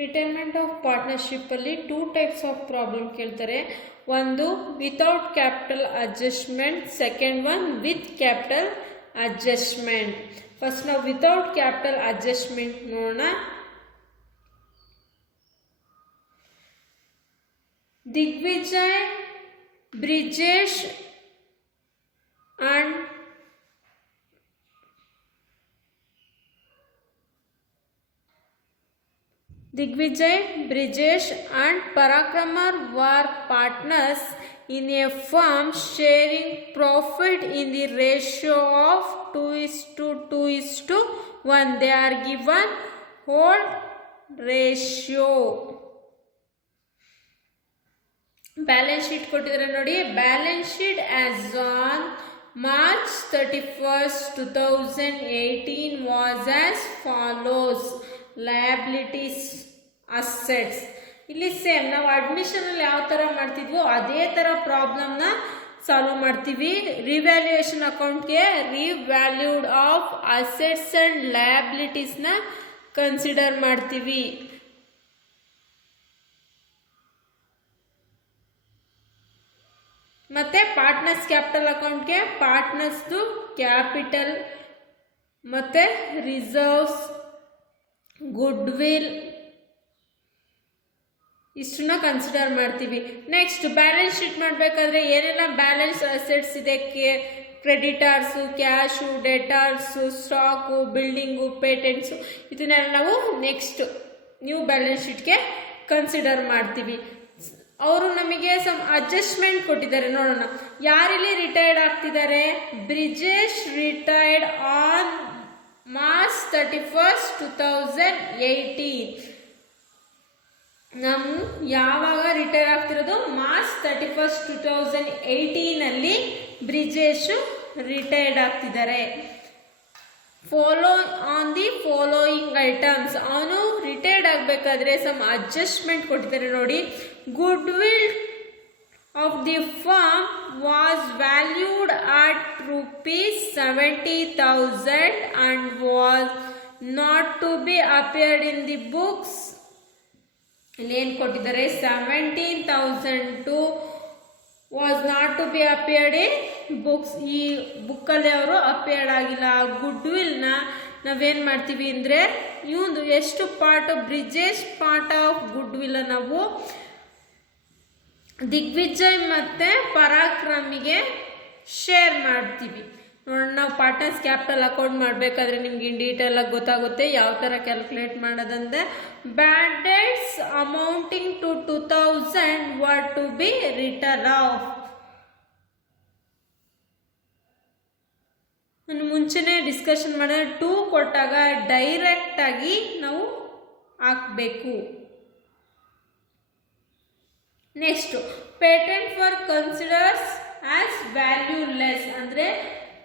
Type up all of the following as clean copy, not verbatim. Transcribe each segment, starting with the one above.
Retirement of partnership ಅಲ್ಲಿ 2 types of problem ಕೇಳ್ತಾರೆ. ಒಂದು without capital adjustment, second one with capital adjustment. First ನಾವು without capital adjustment ನೋಡೋಣ. Digvijay, Brijesh and Digvijay, Brijesh and Parakramar were partners in a firm sharing profit in the ratio of 2:2:1. They are given whole ratio. Balance sheet ಕೊಟ್ಟಿದ್ದಾರೆ ನೋಡಿ. Balance sheet as on March 31st, 2018 was as follows. Liabilities, assets. ಇಲ್ಲಿ same ನಾವು admission ಅಲ್ಲಿ ಯಾವ ತರ ಮಾಡ್ತಿದ್ವೋ ಅದೇ ತರ problem ನ ಸಾಲ್ವ್ ಮಾಡ್ತೀವಿ. ರಿವ್ಯಾಲ್ಯೂಯೇಷನ್ ಅಕೌಂಟ್ಗೆ revalued of assets and liabilities ನ ಕನ್ಸಿಡರ್ ಮಾಡ್ತೀವಿ. ಮತ್ತೆ ಪಾರ್ಟ್ನರ್ಸ್ ಕ್ಯಾಪಿಟಲ್ ಅಕೌಂಟ್ಗೆ ಪಾರ್ಟ್ನರ್ಸ್ದು ಕ್ಯಾಪಿಟಲ್ ಮತ್ತೆ ರಿಸರ್ವ್ಸ್, ಗುಡ್ ವಿಲ್ ಇಷ್ಟನ್ನ ಕನ್ಸಿಡರ್ ಮಾಡ್ತೀವಿ. ನೆಕ್ಸ್ಟ್ ಬ್ಯಾಲೆನ್ಸ್ ಶೀಟ್ ಮಾಡಬೇಕಾದ್ರೆ ಏನೆಲ್ಲ ಬ್ಯಾಲೆನ್ಸ್ ಅಸೆಟ್ಸ್ ಇದೆ, creditors, cash, debtors, stock, building, ಪೇಟೆಂಟ್ಸು, ಇದನ್ನೆಲ್ಲ ನಾವು ನೆಕ್ಸ್ಟ್ ನ್ಯೂ ಬ್ಯಾಲೆನ್ಸ್ ಶೀಟ್ಗೆ ಕನ್ಸಿಡರ್ ಮಾಡ್ತೀವಿ. ಅವರು ನಮಗೆ ಸಮ್ ಅಡ್ಜಸ್ಟ್ಮೆಂಟ್ ಕೊಟ್ಟಿದ್ದಾರೆ, ನೋಡೋಣ. ಯಾರಿಲ್ಲಿ ರಿಟೈರ್ಡ್ ಆಗ್ತಿದ್ದಾರೆ? Brijesh retired on March 31st, 2018. ನಾವು ಯಾವಾಗ ರಿಟೈರ್ ಆಗ್ತಿರೋದು? March 31st, 2018 ಅಲ್ಲಿ ಬ್ರಿಜೇಶ್ ರಿಟೈರ್ಡ್ ಆಗ್ತಿದ್ದಾರೆ. Follow on the following items. ಅವನು ರಿಟೈರ್ಡ್ ಆಗಬೇಕಾದ್ರೆ ಸಮ್ ಅಡ್ಜಸ್ಟ್ಮೆಂಟ್ ಕೊಟ್ಟಿದ್ದಾರೆ ನೋಡಿ. Good will of the firm was valued at ₹70,000 and was not to be appeared in the books. ಇಲ್ಲಿ ಏನು ಕೊಟ್ಟಿದ್ದಾರೆ? 17,000 was not to be appeared in books. ಈ ಬುಕ್ಕಲ್ಲಿ ಅವರು ಅಪಿಯರ್ಡ್ ಆಗಿಲ್ಲ. ಗುಡ್ ವಿಲ್ನ ನಾವೇನು ಮಾಡ್ತೀವಿ ಅಂದರೆ ಇವಂದು ಎಷ್ಟು part, Brijesh part of goodwill ನಾವು ದಿಗ್ವಿಜಯ್ ಮತ್ತೆ ಪರಾಕ್ರಮಿಗೆ ಶೇರ್ ಮಾಡ್ತೀವಿ. ನೋಡೋಣ, ನಾವು ಪಾರ್ಟ್ನರ್ಸ್ ಕ್ಯಾಪಿಟಲ್ ಅಕೌಂಟ್ ಮಾಡಬೇಕಾದ್ರೆ ನಿಮ್ಗೆ ಇನ್ ಡೀಟೇಲ್ ಆಗಿ ಗೊತ್ತಾಗುತ್ತೆ ಯಾವ ಥರ ಕ್ಯಾಲ್ಕುಲೇಟ್ ಮಾಡೋದಂದ್ರೆ. Bad debts amounting to 2,000 were to be written off. ನಾನು ಮುಂಚೆನೇ ಡಿಸ್ಕಷನ್ ಮಾಡಿದ್ರೆ 2 ಕೊಟ್ಟಾಗ ಡೈರೆಕ್ಟ್ ಆಗಿ ನಾವು ಹಾಕಬೇಕು. Next, patent for considers as valueless. ಅಂದರೆ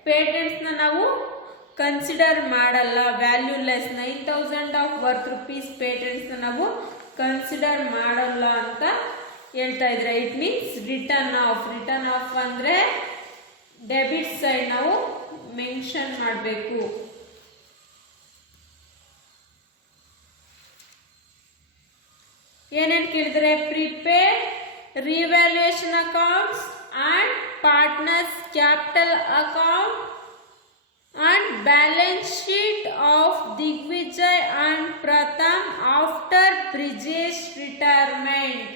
ಪೇಟೆಂಟ್ಸ್ನ ನಾವು ಕನ್ಸಿಡರ್ ಮಾಡಲ್ಲ, ವ್ಯಾಲ್ಯೂಲೆಸ್. 9,000 ಆಫ್ ವರ್ತ್ ರುಪೀಸ್ ಪೇಟೆಂಟ್ಸ್ನ ನಾವು ಕನ್ಸಿಡರ್ ಮಾಡಲ್ಲ ಅಂತ ಹೇಳ್ತಾ ಇದ್ರೆ. It means return of. Return of ಅಂದರೆ ಡೆಬಿಟ್ ಸೈಡ್ ನಾವು ಮೆನ್ಷನ್ ಮಾಡಬೇಕು. ಏನೇನು ಕೇಳಿದರೆ? Prepare revaluation accounts and partners capital account and balance sheet of Digvijay and Pratham after Brijesh retirement.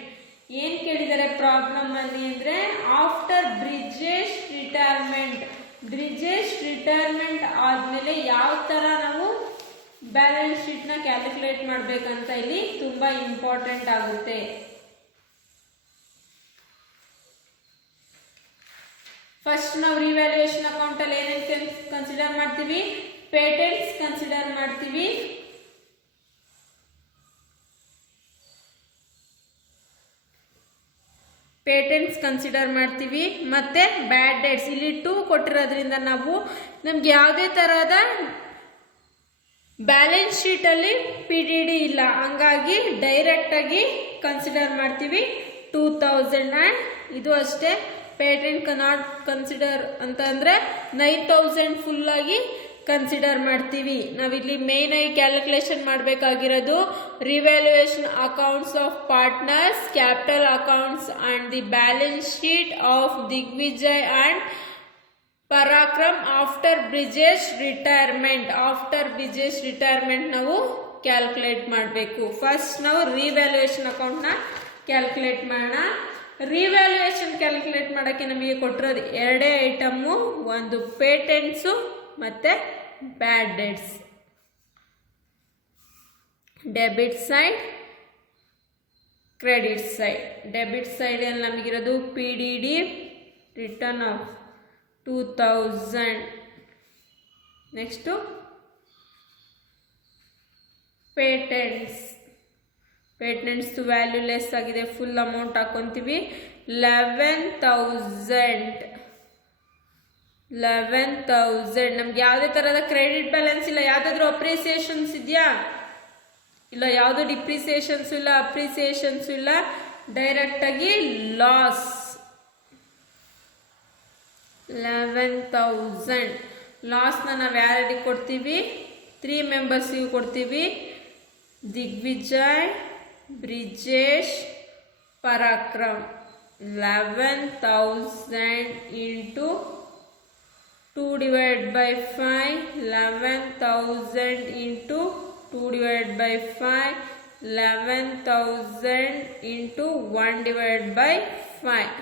ಏನು ಕೇಳಿದ್ದಾರೆ ಪ್ರಾಬ್ಲಮ್ ಅಲ್ಲಿ ಅಂದರೆ after Brijesh retirement. Brijesh retirement ಆದಮೇಲೆ ಯಾವ ಥರ ನಾವು ಬ್ಯಾಲೆನ್ಸ್ ಶೀಟ್ನ ಕ್ಯಾಲ್ಕುಲೇಟ್ ಮಾಡಬೇಕಂತ ಇಲ್ಲಿ ತುಂಬ ಇಂಪಾರ್ಟೆಂಟ್ ಆಗುತ್ತೆ. ಫಸ್ಟ್ ನಾವು ರಿವ್ಯಾಲ್ಯೂಯೇಷನ್ ಅಕೌಂಟ್ ಅಲ್ಲಿ ಏನೇನು ಕನ್ಸಿಡರ್ ಮಾಡ್ತೀವಿ? ಪೇಟೆಂಟ್ಸ್ ಕನ್ಸಿಡರ್ ಮಾಡ್ತೀವಿ. ಪೇಟೆಂಟ್ಸ್ ಕನ್ಸಿಡರ್ ಮಾಡ್ತೀವಿ ಮತ್ತೆ ಬ್ಯಾಡ್ ಡೆಟ್ಸ್. ಇಲ್ಲಿ 2 ಕೊಟ್ಟಿರೋದ್ರಿಂದ ನಾವು ನಮ್ಗೆ ಯಾವುದೇ ತರಹದ ಬ್ಯಾಲೆನ್ಸ್ ಶೀಟಲ್ಲಿ PDD ಇಲ್ಲ, ಹಂಗಾಗಿ ಡೈರೆಕ್ಟಾಗಿ ಕನ್ಸಿಡರ್ ಮಾಡ್ತೀವಿ 2,000. ಆ್ಯಂಡ್ ಇದು ಅಷ್ಟೇ, ಪೇಟೆಂಟ್ ಕನಾಟ್ ಕನ್ಸಿಡರ್ ಅಂತ ಅಂದರೆ 9,000 ಫುಲ್ಲಾಗಿ ಕನ್ಸಿಡರ್ ಮಾಡ್ತೀವಿ. ನಾವಿಲ್ಲಿ ಮೇನ್ ಆಗಿ ಕ್ಯಾಲ್ಕುಲೇಷನ್ ಮಾಡಬೇಕಾಗಿರೋದು revaluation accounts of partners, capital accounts and the balance sheet of Digvijay and Parakram after Brijesh retirement. After Brijesh retirement ನಾವು ಕ್ಯಾಲ್ಕುಲೇಟ್ ಮಾಡಬೇಕು. ಫಸ್ಟ್ ನಾವು ರಿವ್ಯಾಲ್ಯೂಯೇಷನ್ ಅಕೌಂಟ್ನ ಕ್ಯಾಲ್ಕುಲೇಟ್ ಮಾಡೋಣ. ರಿವ್ಯಾಲ್ಯೂಯೇಷನ್ ಕ್ಯಾಲ್ಕುಲೇಟ್ ಮಾಡೋಕ್ಕೆ ನಮಗೆ ಕೊಟ್ಟಿರೋದು ಎರಡೇ ಐಟಮ್ಮು, ಒಂದು ಪೇಟೆಂಟ್ಸು ಮತ್ತು bad debts. Debit side, credit side. Debit ಸೈಡಲ್ಲಿ ನಮಗಿರೋದು PDD return of 2000. Next patents. ಪೇಟೆಂಟ್ಸ್ದು ವ್ಯಾಲ್ಯೂ ಲೆಸ್ ಆಗಿದೆ, ಫುಲ್ ಅಮೌಂಟ್ ಹಾಕ್ಕೊತೀವಿ 11,000. ನಮ್ಗೆ ಯಾವುದೇ ಥರದ ಕ್ರೆಡಿಟ್ ಬ್ಯಾಲೆನ್ಸ್ ಇಲ್ಲ. ಯಾವುದಾದ್ರೂ ಅಪ್ರಿಸಿಯೇಷನ್ಸ್ ಇದೆಯಾ? ಇಲ್ಲ. ಯಾವುದು ಡಿಪ್ರಿಸಿಯೇಷನ್ಸು ಇಲ್ಲ, ಅಪ್ರಿಸಿಯೇಷನ್ಸು ಇಲ್ಲ. ಡೈರೆಕ್ಟಾಗಿ ಲಾಸ್ 11,000. ಲಾಸ್ನ ನಾವು ಯಾರಿಗೆ ಕೊಡ್ತೀವಿ? 3 ಮೆಂಬರ್ಸಿಗೆ ಕೊಡ್ತೀವಿ. Digvijay, Brijesh, Parakram. 11,000 into 2 divided by 5. 11,000 into 2 divided by 5. 11,000 into 1 divided by 5.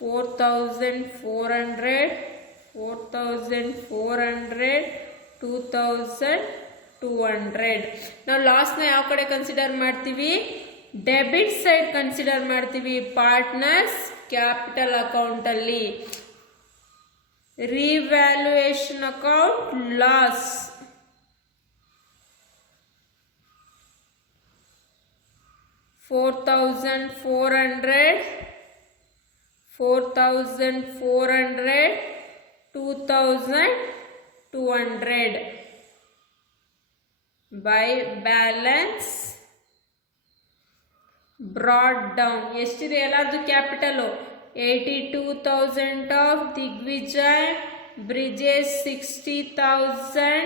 4,400. 4,400. 2,200. ನಾವು ಲಾಸ್ನ ಯಾವ ಕಡೆ ಕನ್ಸಿಡರ್ ಮಾಡ್ತೀವಿ? ಡೆಬಿಟ್ ಸೈಡ್ ಕನ್ಸಿಡರ್ ಮಾಡ್ತೀವಿ. ಪಾರ್ಟ್ನರ್ಸ್ ಕ್ಯಾಪಿಟಲ್ ಅಕೌಂಟಲ್ಲಿ. Revaluation account loss. $4,400. 2,200. By balance brought down. ಎಷ್ಟಿದೆ ಎಲ್ಲಾರ್ದು capital? 82,000 of Digvijay, Brijesh 60,000,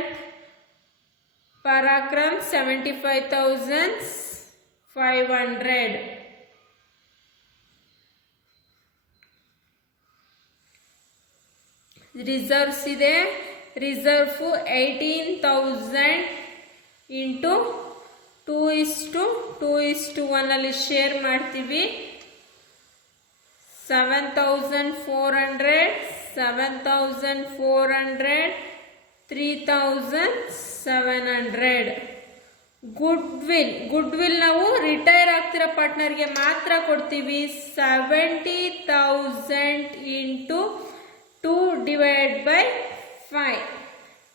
Parakram 75,500. Reserves ಇದೆ. ರಿಸರ್ವ್ 18,000 ಇಂಟು 2:1 ಅಲ್ಲಿ ಶೇರ್ ಮಾಡ್ತೀವಿ. 7,400, 7,400, 3,700. ಗುಡ್ ವಿಲ್ ನಾವು ರಿಟೈರ್ ಆಗ್ತಿರೋ ಪಾರ್ಟ್ನರ್ಗೆ ಮಾತ್ರ ಕೊಡ್ತೀವಿ. 70,000 ಇಂಟು 2 divided by 5.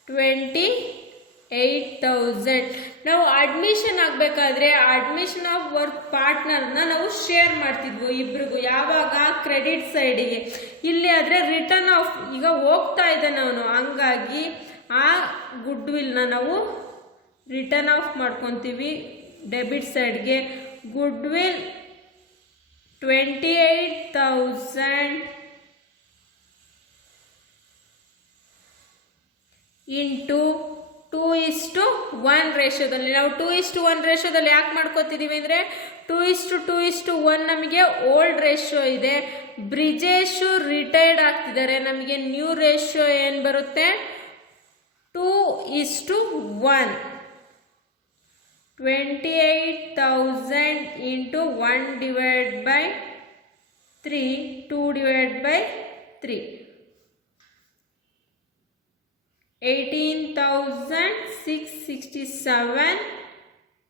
28,000. ನಾವು ಅಡ್ಮಿಷನ್ ಆಗಬೇಕಾದ್ರೆ ಅಡ್ಮಿಷನ್ ಆಫ್ ವರ್ಕ್ ಪಾರ್ಟ್ನರ್ನ ನಾವು ಶೇರ್ ಮಾಡ್ತಿದ್ವು ಇಬ್ರಿಗೂ. ಯಾವಾಗ? ಕ್ರೆಡಿಟ್ ಸೈಡಿಗೆ. ಇಲ್ಲಿ ಆದರೆ ರಿಟರ್ನ್ ಆಫ್ ಈಗ ಹೋಗ್ತಾ ಇದ್ದಾನೆ ಅವನು, ಹಂಗಾಗಿ ಆ ಗುಡ್ ವಿಲ್ನ ನಾವು ರಿಟರ್ನ್ ಆಫ್ ಮಾಡ್ಕೊತೀವಿ ಡೆಬಿಟ್ ಸೈಡ್ಗೆ. Good will 28,000 into 2:1 ರೇಷಿಯೋದಲ್ಲಿ. ನಾವು 2:1 ರೇಷಿಯೋದಲ್ಲಿ ಯಾಕೆ ಮಾಡ್ಕೋತಿದ್ದೀವಿ ಅಂದರೆ 2:2:1 ನಮಗೆ ಓಲ್ಡ್ ರೇಷಿಯೋ ಇದೆ. ಬ್ರಿಜೇಶು ರಿಟೈರ್ಡ್ ಆಗ್ತಿದ್ದಾರೆ. ನಮಗೆ ನ್ಯೂ ರೇಷಿಯೋ ಏನು ಬರುತ್ತೆ? 2:1. 28,000 into 1 divided by 3. 2 divided by 3. 18,667.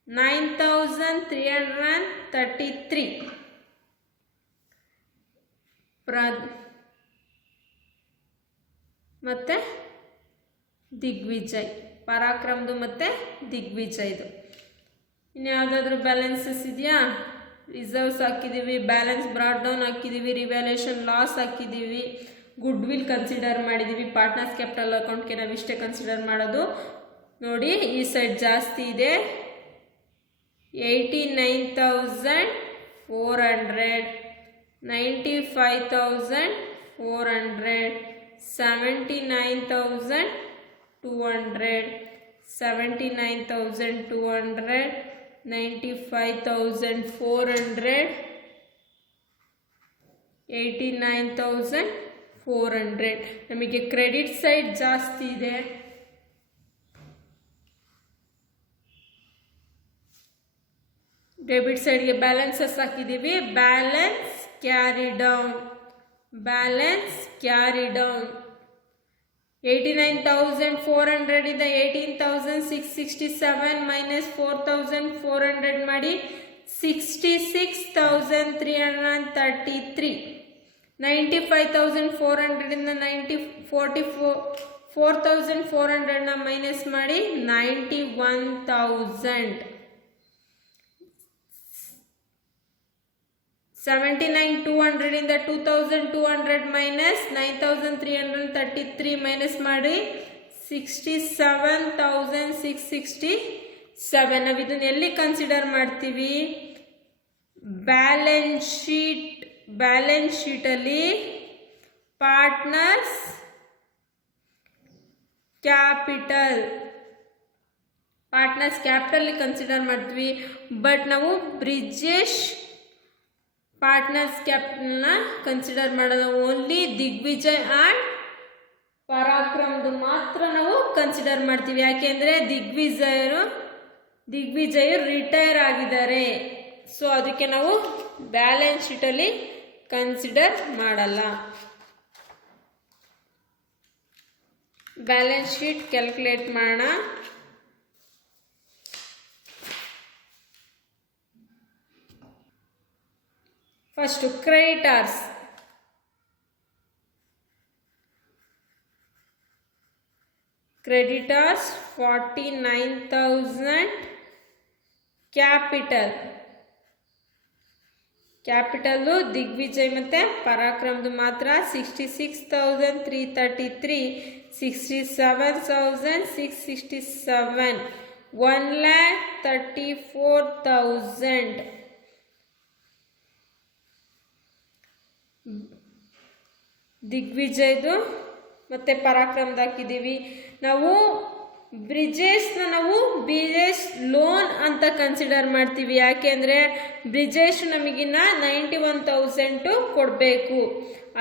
9,333. ಮತ್ತೆ ದಿಗ್ವಿಜಯ್, ಪರಾಕ್ರಮ್ದು ಮತ್ತು ದಿಗ್ವಿಜಯ್ದು. ಇನ್ಯಾವುದಾದ್ರೂ ಬ್ಯಾಲೆನ್ಸಸ್ ಇದೆಯಾ? ರಿಸರ್ವ್ಸ್ ಹಾಕಿದ್ದೀವಿ, ಬ್ಯಾಲೆನ್ಸ್ ಬ್ರಾಡ್ ಡೌನ್ ಹಾಕಿದ್ದೀವಿ, ರಿವ್ಯಾಲ್ಯೂಯೇಷನ್ ಲಾಸ್ ಹಾಕಿದ್ದೀವಿ, ಗುಡ್ ವಿಲ್ ಕನ್ಸಿಡರ್ ಮಾಡಿದ್ದೀವಿ. ಪಾರ್ಟ್ನರ್ಸ್ ಕ್ಯಾಪಿಟಲ್ ಅಕೌಂಟ್ಗೆ ನಾವು ಇಷ್ಟೇ ಕನ್ಸಿಡರ್ ಮಾಡೋದು. ನೋಡಿ, ಈ ಸೈಡ್ ಜಾಸ್ತಿ ಇದೆ. 89,400, 95,400, 79,200, 79,200, 95,400, 89,400. ನಮಗೆ ಕ್ರೆಡಿಟ್ ಸೈಡ್ ಜಾಸ್ತಿ ಇದೆ. ಡೆಬಿಟ್ ಸೈಡ್ಗೆ ಬ್ಯಾಲೆನ್ಸಸ್ ಹಾಕಿದ್ದೀವಿ. Balance carry down, balance carry down 89,400 ಇಂದ 18,667 ಮೈನಸ್ 4,400 ಮಾಡಿ 66,333. 95,400 ಇಂದ 4,400 ಮೈನಸ್ ಮಾಡಿ 91,000. 79,200 ಇಂದ 2,200 ಮೈನಸ್ 9,333 ಮೈನಸ್ ಮಾಡಿ 67,667. ನಾವು ಇದನ್ನ ಎಲ್ಲಿ ಕನ್ಸಿಡರ್ ಮಾಡ್ತೀವಿ? ಬ್ಯಾಲೆನ್ಸ್ ಶೀಟಲ್ಲಿ ಪಾರ್ಟ್ನರ್ಸ್ ಕ್ಯಾಪಿಟಲ್ ಕನ್ಸಿಡರ್ ಮಾಡ್ತೀವಿ. ಬಟ್ ನಾವು ಬ್ರಿಜೇಶ್ ಪಾರ್ಟ್ನರ್ಸ್ ಕ್ಯಾಪಿಟಲ್ನ ಕನ್ಸಿಡರ್ ಮಾಡೋದು. ಓನ್ಲಿ ದಿಗ್ವಿಜಯ್ ಆ್ಯಂಡ್ ಪರಾಕ್ರಮ್ದು ಮಾತ್ರ ನಾವು ಕನ್ಸಿಡರ್ ಮಾಡ್ತೀವಿ. ಯಾಕೆಂದರೆ ದಿಗ್ವಿಜಯರು ರಿಟೈರ್ ಆಗಿದ್ದಾರೆ. ಸೊ ಅದಕ್ಕೆ ನಾವು ಬ್ಯಾಲೆನ್ಸ್ ಶೀಟಲ್ಲಿ ಕನ್ಸಿಡರ್ ಮಾಡಲ್ಲ. ಬ್ಯಾಲೆನ್ಸ್ ಶೀಟ್ ಕ್ಯಾಲ್ಕುಲೇಟ್ ಮಾಡೋಣ. First creditors. Creditors 49,000. Capital Digvijay ಮತ್ತು ಪರಾಕ್ರಮ್ದು ಮಾತ್ರ 66,333, 67,667, 1,34,000. ದಿಗ್ವಿಜಯ್ದು ಮತ್ತು ಪರಾಕ್ರಮ್ದು ಹಾಕಿದ್ದೀವಿ. ನಾವು ಬ್ರಿಜೇಶ್ ಲೋನ್ ಅಂತ ಕನ್ಸಿಡರ್ ಮಾಡ್ತೀವಿ. ಯಾಕೆಂದರೆ ಬ್ರಿಜೇಶ್ ನಮಗಿನ್ನ 91,000 ಕೊಡಬೇಕು.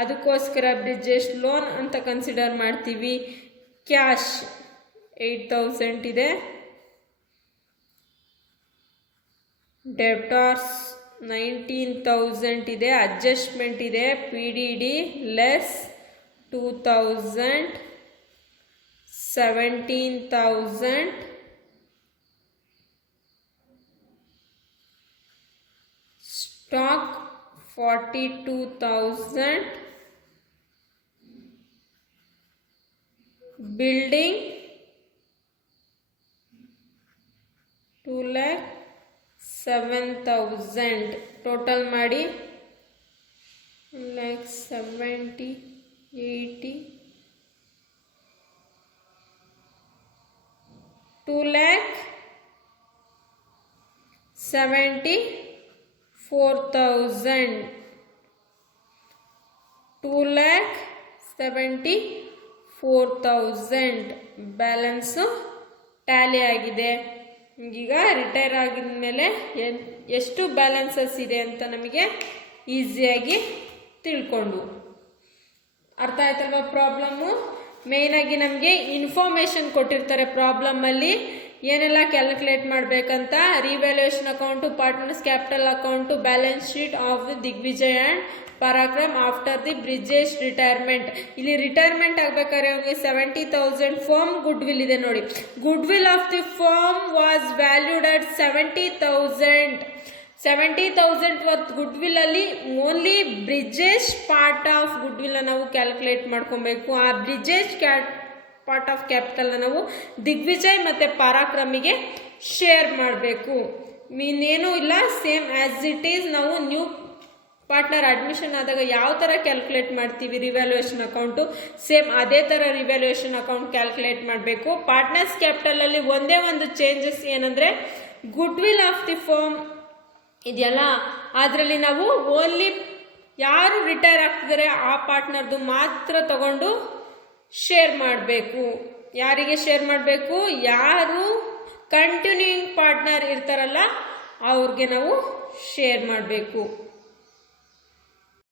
ಅದಕ್ಕೋಸ್ಕರ ಬ್ರಿಜೇಶ್ ಲೋನ್ ಅಂತ ಕನ್ಸಿಡರ್ ಮಾಡ್ತೀವಿ. ಕ್ಯಾಶ್ 8,000 ಇದೆ. ಡೆಬ್ಟಾರ್ಸ್ 19,000 ಇದೆ. ಅಡ್ಜಸ್ಟ್ಮೆಂಟ್ ಇದೆ. PDD less 2,000, 17,000. Stock 42,000. Building 2,07,000. Total ಮಾಡಿ 1,70,000, 80, 2,74,000. 2,74,000 ಬ್ಯಾಲೆನ್ಸು ಟ್ಯಾಲಿ ಆಗಿದೆ. ಈಗ ರಿಟೈರ್ ಆಗಿದ ಮೇಲೆ ಎಷ್ಟು ಬ್ಯಾಲೆನ್ಸಸ್ ಇದೆ ಅಂತ ನಮಗೆ ಈಸಿಯಾಗಿ ತಿಳ್ಕೊಂಡು ಅರ್ಥ ಆಯ್ತಲ್ವ ಪ್ರಾಬ್ಲಮ್ಮು. ಮೇಯ್ನಾಗಿ ನಮಗೆ ಇನ್ಫಾರ್ಮೇಷನ್ ಕೊಟ್ಟಿರ್ತಾರೆ ಪ್ರಾಬ್ಲಮ್ಮಲ್ಲಿ ಏನೆಲ್ಲ ಕ್ಯಾಲ್ಕುಲೇಟ್ ಮಾಡಬೇಕಂತ. Revaluation account, partners capital account, balance sheet of the Digvijay and Parakram after the Brijesh retirement. ಇಲ್ಲಿ ರಿಟೈರ್ಮೆಂಟ್ ಆಗಬೇಕಾದ್ರೆ ಅವನಿಗೆ 70,000 ಫರ್ಮ್ ಗುಡ್ ವಿಲ್ ಇದೆ ನೋಡಿ. Goodwill of the firm was valued at 70,000. 70,000 worth goodwill ಅಲ್ಲಿ only Brijesh part of goodwill ನಾವು calculate ಮಾಡ್ಕೊಬೇಕು. ಆ Brijesh part of ಕ್ಯಾಪಿಟಲ್ನ ನಾವು ದಿಗ್ವಿಜಯ್ ಮತ್ತು ಪರಾಕ್ರಮಿಗೆ ಶೇರ್ ಮಾಡಬೇಕು. ಇನ್ನೇನೂ ಇಲ್ಲ, ಸೇಮ್ ಆ್ಯಸ್ ಇಟ್ ಈಸ್ ನಾವು ನ್ಯೂ ಪಾರ್ಟ್ನರ್ ಅಡ್ಮಿಷನ್ ಆದಾಗ ಯಾವ ಥರ ಕ್ಯಾಲ್ಕುಲೇಟ್ ಮಾಡ್ತೀವಿ ರಿವ್ಯಾಲ್ಯೂಯೇಷನ್ ಅಕೌಂಟು, ಸೇಮ್ ಅದೇ ಥರ ರಿವ್ಯಾಲ್ಯೂಯೇಷನ್ ಅಕೌಂಟ್ ಕ್ಯಾಲ್ಕುಲೇಟ್ ಮಾಡಬೇಕು. ಪಾರ್ಟ್ನರ್ಸ್ ಕ್ಯಾಪಿಟಲಲ್ಲಿ ಒಂದೇ ಒಂದು ಚೇಂಜಸ್ ಏನಂದರೆ good will of the firm ಇದೆಯಲ್ಲ, ಅದರಲ್ಲಿ ನಾವು ಓನ್ಲಿ ಯಾರು ರಿಟೈರ್ ಆಗ್ತಿದ್ದಾರೆ ಆ ಪಾರ್ಟ್ನರ್ದು ಮಾತ್ರ ತಗೊಂಡು ಶೇರ್ ಮಾಡಬೇಕು. ಯಾರಿಗೆ ಶೇರ್ ಮಾಡಬೇಕು? ಯಾರು ಕಂಟಿನ್ಯೂಯಿಂಗ್ ಪಾರ್ಟ್ನರ್ ಇರ್ತಾರಲ್ಲ ಅವ್ರಿಗೆ ನಾವು ಶೇರ್ ಮಾಡಬೇಕು.